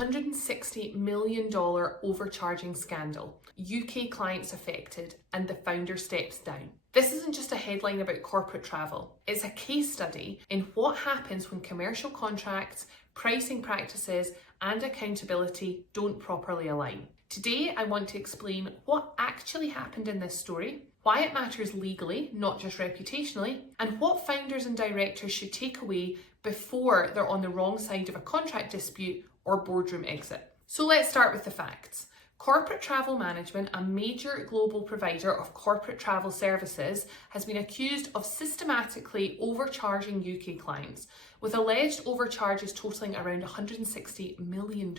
$160 million overcharging scandal. UK clients affected and the founder steps down. This isn't just a headline about corporate travel. It's a case study in what happens when commercial contracts, pricing practices, and accountability don't properly align. Today, I want to explain what actually happened in this story, why it matters legally, not just reputationally, and what founders and directors should take away before they're on the wrong side of a contract dispute or boardroom exit. So let's start with the facts. Corporate Travel Management, a major global provider of corporate travel services, has been accused of systematically overcharging UK clients, with alleged overcharges totaling around $160 million.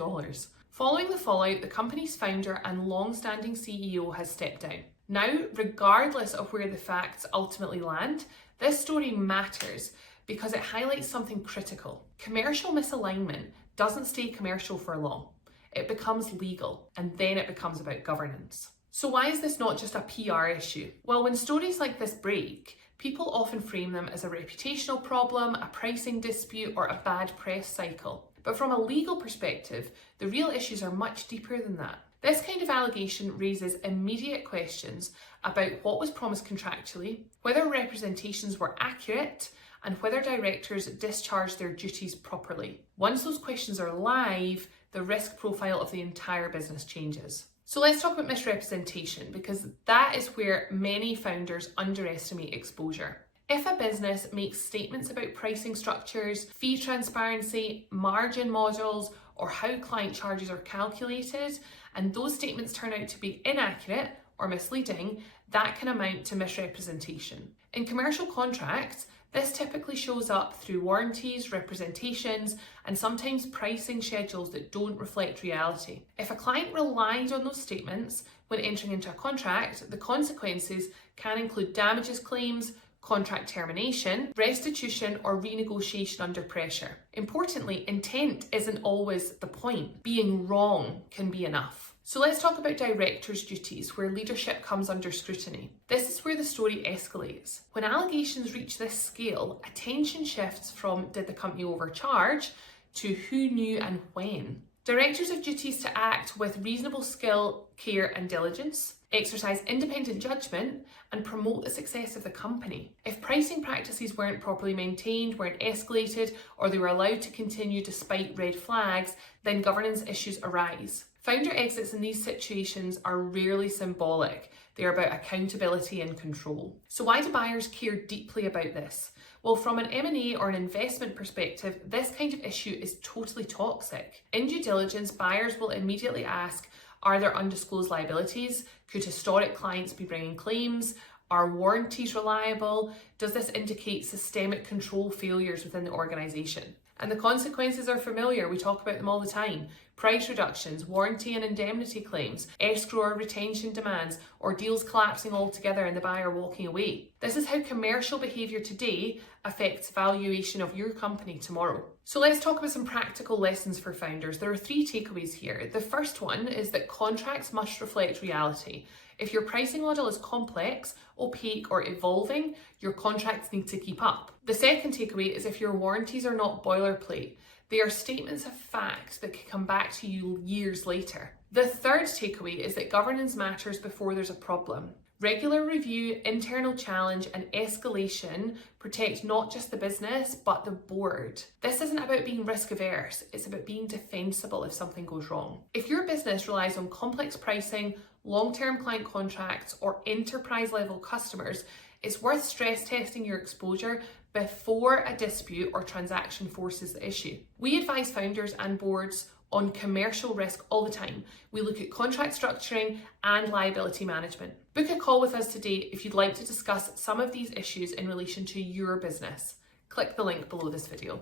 Following the fallout, the company's founder and long-standing CEO has stepped down. Now, regardless of where the facts ultimately land, this story matters because it highlights something critical. Commercial misalignment doesn't stay commercial for long. It becomes legal, and then it becomes about governance. So why is this not just a PR issue? Well, when stories like this break, people often frame them as a reputational problem, a pricing dispute, or a bad press cycle. But from a legal perspective, the real issues are much deeper than that. This kind of allegation raises immediate questions about what was promised contractually, whether representations were accurate, and whether directors discharged their duties properly. Once those questions are live, the risk profile of the entire business changes. So let's talk about misrepresentation, because that is where many founders underestimate exposure. If a business makes statements about pricing structures, fee transparency, margin models, or how client charges are calculated, and those statements turn out to be inaccurate or misleading, that can amount to misrepresentation. In commercial contracts, this typically shows up through warranties, representations, and sometimes pricing schedules that don't reflect reality. If a client relied on those statements when entering into a contract, the consequences can include damages claims, contract termination, restitution, or renegotiation under pressure. Importantly, intent isn't always the point. Being wrong can be enough. So let's talk about directors' duties, where leadership comes under scrutiny. This is where the story escalates. When allegations reach this scale, attention shifts from did the company overcharge to who knew and when. Directors have duties to act with reasonable skill, care, and diligence, exercise independent judgment, and promote the success of the company. If pricing practices weren't properly maintained, weren't escalated, or they were allowed to continue despite red flags, then governance issues arise. Founder exits in these situations are rarely symbolic. They're about accountability and control. So why do buyers care deeply about this? Well, from an M&A or an investment perspective, this kind of issue is totally toxic. In due diligence, buyers will immediately ask, are there undisclosed liabilities? Could historic clients be bringing claims? Are warranties reliable? Does this indicate systemic control failures within the organisation? And the consequences are familiar. We talk about them all the time. Price reductions, warranty and indemnity claims, escrow or retention demands, or deals collapsing altogether and the buyer walking away. This is how commercial behaviour today affects valuation of your company tomorrow. So let's talk about some practical lessons for founders. There are 3 takeaways here. The first one is that contracts must reflect reality. If your pricing model is complex, opaque, or evolving, your contracts need to keep up. The second takeaway is if your warranties are not boilerplate, they are statements of fact that can come back to you years later. The third takeaway is that governance matters before there's a problem. Regular review, internal challenge, and escalation protect not just the business, but the board. This isn't about being risk averse, it's about being defensible if something goes wrong. If your business relies on complex pricing, long-term client contracts, or enterprise level customers, it's worth stress testing your exposure before a dispute or transaction forces the issue. We advise founders and boards on commercial risk all the time. We look at contract structuring and liability management. Book a call with us today if you'd like to discuss some of these issues in relation to your business. Click the link below this video.